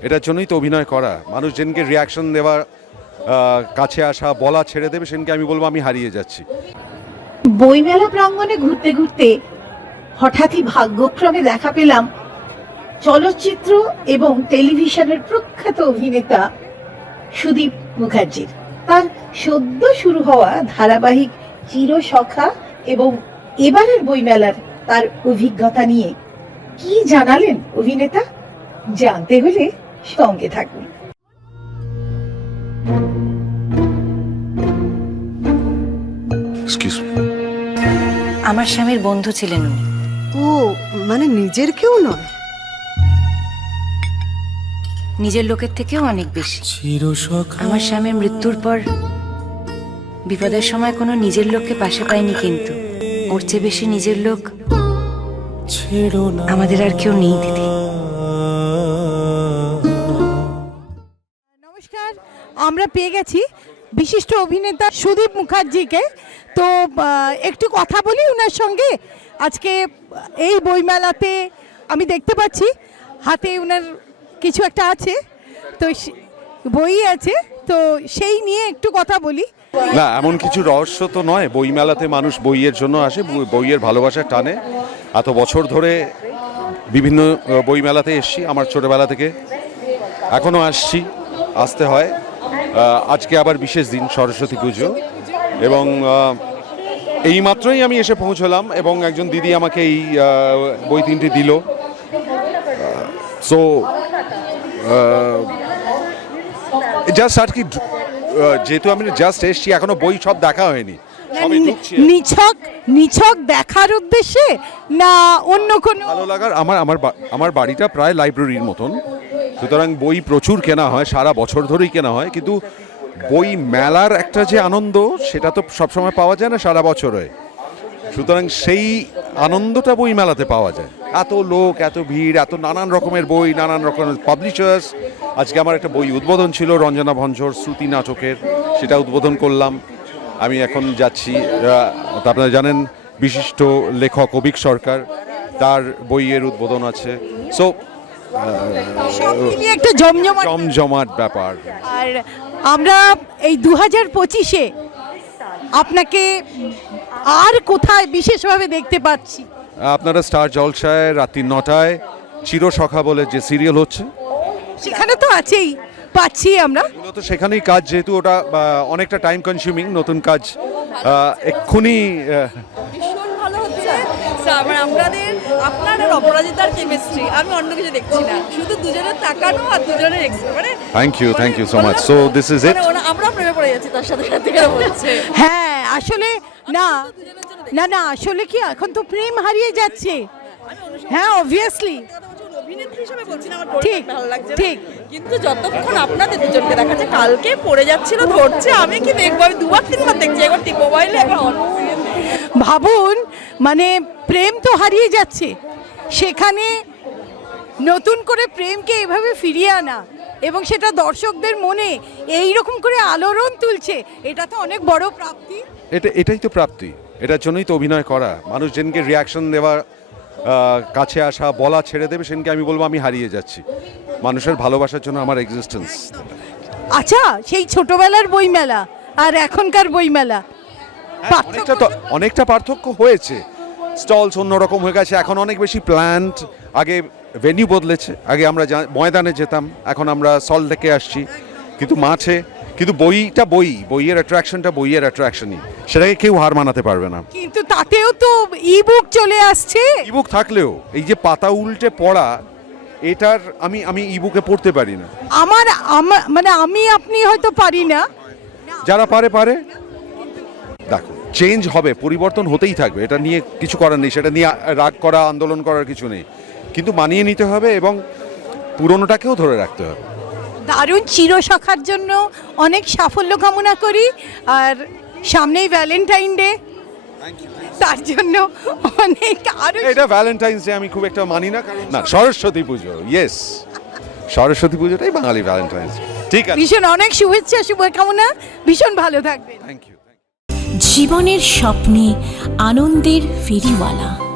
এটার জন্যই তো অভিনয় করা। মানুষ যেনকে রিয়াকশন দেওয়া আহ, কাছে আসা বলা ছেড়ে দেবে সেনকে আমি বলব আমি হারিয়ে যাচ্ছি। বইমেলা প্রাঙ্গণে ঘুরতে ঘুরতে হঠাৎই ভাগ্যক্রমে দেখা পেলাম চলচ্চিত্র এবং টেলিভিশনের প্রখ্যাত অভিনেতা সুদীপ মুখার্জির। তার সদ্য শুরু হওয়া ধারাবাহিক চিরসখা এবং এবারের বইমেলার তার অভিজ্ঞতা নিয়ে কি জানালেন অভিনেতা? জানতে হলে সঙ্গে থাকুন। আমার স্বামীর বন্ধু ছিলেন উনি। ও মানে নিজের কেউ নয়? নিজের লোকের থেকেও অনেক বেশি। আমার স্বামীর মৃত্যুর পর বিপদের সময় কোনো নিজের লোককে পাশে পাইনি কিন্তু। ওর চেয়ে বেশি নিজের লোক আমাদের আর কেউ নেই দিদি। আমরা পেয়ে গেছি বিশিষ্ট অভিনেতা সুদীপ মুখার্জিকে। তো একটু কথা বলি ওনার সঙ্গে। আজকে এই বইমেলাতে আমি দেখতে পাচ্ছি, হাতে ওনার কিছু একটা আছে, তো বই আছে, তো সেই নিয়ে একটু কথা বলি। না, এমন কিছু রহস্য তো নয়, বইমেলাতে মানুষ বইয়ের জন্য আসে বইয়ের ভালোবাসার টানে। এত বছর ধরে বিভিন্ন বইমেলাতে এসছি, আমার ছোটবেলা থেকে। এখনও আসছি, আসতে হয়। আজকে আবার বিশেষ দিন সরস্বতী পুজো। এবং এই মাত্রই আমি এসে পৌঁছলাম এবং একজন দিদি আমাকে এই বই তিনটি দিল। সো জাস্ট আর কি যেহেতু আমি জাস্ট এসছি এখনও বই সব দেখা হয়নি। নিছক নিছক দেখার উদ্দেশ্যে? না অন্য কোনো ভালো লাগার আমার আমার আমার বাড়িটা প্রায় লাইব্রেরির মতন। সুতরাং বই প্রচুর কেনা হয়, সারা বছর ধরেই কেনা হয়, কিন্তু বই মেলার একটা যে আনন্দ, সেটা তো সবসময় পাওয়া যায় না সারা বছরে। সুতরাং সেই আনন্দটা বই মেলাতে পাওয়া যায়। এত লোক, এত ভিড়, এত নানান রকমের বই, নানান রকমের পাবলিশার্স আজকে আমার একটা বই উদ্বোধন ছিল, রঞ্জনা ভঞ্জর শ্রুতি নাটকের, সেটা উদ্বোধন করলাম। আমি এখন যাচ্ছি আপনারা জানেন, বিশিষ্ট লেখক অভিক সরকার, তার বইয়ের উদ্বোধন আছে। সো সব মিলিয়ে একটা জমজমাট জমজমাট ব্যাপার। আর আমরা এই দু হাজার পঁচিশে আপনাকে আর কোথায় বিশেষভাবে দেখতে পাচ্ছি? আপনারা স্টার জলসায় রাত্রি নটায় চিরসখা বলে যে সিরিয়াল হচ্ছে। সেখানে তো আছেই পাচ্ছি আমরা। মূলত সেখানেই কাজ যেহেতু ওটা অনেকটা টাইম কনজিউমিং নতুন কাজ এক্ষুনি সা- মানে আপনাদের আপনার আর অপরাজিতার কেমিস্ট্রি আমি অন্য কিছু দেখছি না। শুধু দুজনের তাকানো আর দুজনের মানে you, thank you so much. So this is it? মানে আমরা প্রেমে পড়ে যাচ্ছি তার সাথে সাথে বলছে। হ্যাঁ আসলে না না না আসলে কি এখন তো প্রেম হারিয়ে যাচ্ছে। হ্যাঁ অবভিয়াসলি অভিনেত্রী হিসেবে বলছি না আমার ঠিক, ভালো লাগছে ঠিক। কিন্তু যতক্ষণ আপনাদের দুজনকে দেখাচ্ছে কালকে পড়ে যাচ্ছিল ধরছে আমি কি দেখব? আমি দুবার তিনবার দেখছি একবার মোবাইলে একবার ভাবুন মানে প্রেম তো হারিয়ে যাচ্ছে। সেখানে নতুন করে প্রেমকে এভাবে ফিরিয়ে আনা এবং সেটা দর্শকদের মনে এই রকম করে আলোড়ন তুলছে এটা তো অনেক বড় প্রাপ্তি। এটা এটাই তো প্রাপ্তি। এটার জন্যই তো অভিনয় করা। মানুষ যেনকে রিয়াকশন দেওয়া কাছে আসা বলা ছেড়ে দেবে সেনকে আমি বলব আমি হারিয়ে যাচ্ছি। মানুষের ভালোবাসার জন্য আমার এক্সিস্টেন্স আচ্ছা সেই ছোটবেলার বইমেলা আর এখনকার বইমেলা অনেকটা তো অনেকটা পার্থক্য হয়েছে। স্টলস অন্যরকম হয়ে গেছে এখন অনেক বেশি প্ল্যান্ট আগে ভেনিউ বদলেছে আগে আমরা ময়দানে যেতাম এখন আমরা সল থেকে আসছি। কিন্তু মাঠে কিন্তু বইটা বই বইয়ের অ্যাট্রাকশনটা বইয়ের অ্যাট্রাকশনই সেটাকে কেউ হার মানাতে পারবে না। কিন্তু তাতেও তো ইবুক চলে আসছে। ইবুক থাকলেও এই যে পাতা উল্টে পড়া এটার আমি আমি ইবুকে পড়তে পারি না। আমার আমার মানে আমি আপনি হয়তো পারি না। যারা পারে পারে। দেখো চেঞ্জ হবে পরিবর্তন হতেই থাকবে এটা নিয়ে কিছু করার নেই সেটা নিয়ে রাগ করা আন্দোলন করার কিছু নেই। কিন্তু মানিয়ে নিতে হবে এবং পুরনোটাকেও ধরে রাখতে হবে। দারুণ চিরসখার জন্য অনেক সাফল্য কামনা করি আর সামনেই ভ্যালেন্টাইন ডে তার জন্য অনেক আরও এটা ভ্যালেন্টাইন্স ডে আমি খুব একটা মানি না কারণ না সরস্বতী পুজো ইয়েস সরস্বতী পুজোটাই বাঙালি ভ্যালেন্টাইন্স ঠিক আছে। ভীষণ অনেক শুভেচ্ছা শুভকামনা ভীষণ ভালো থাকবেন। থ্যাংক ইউ জীবনের স্বপ্নে আনন্দের ফেরিওয়ালা।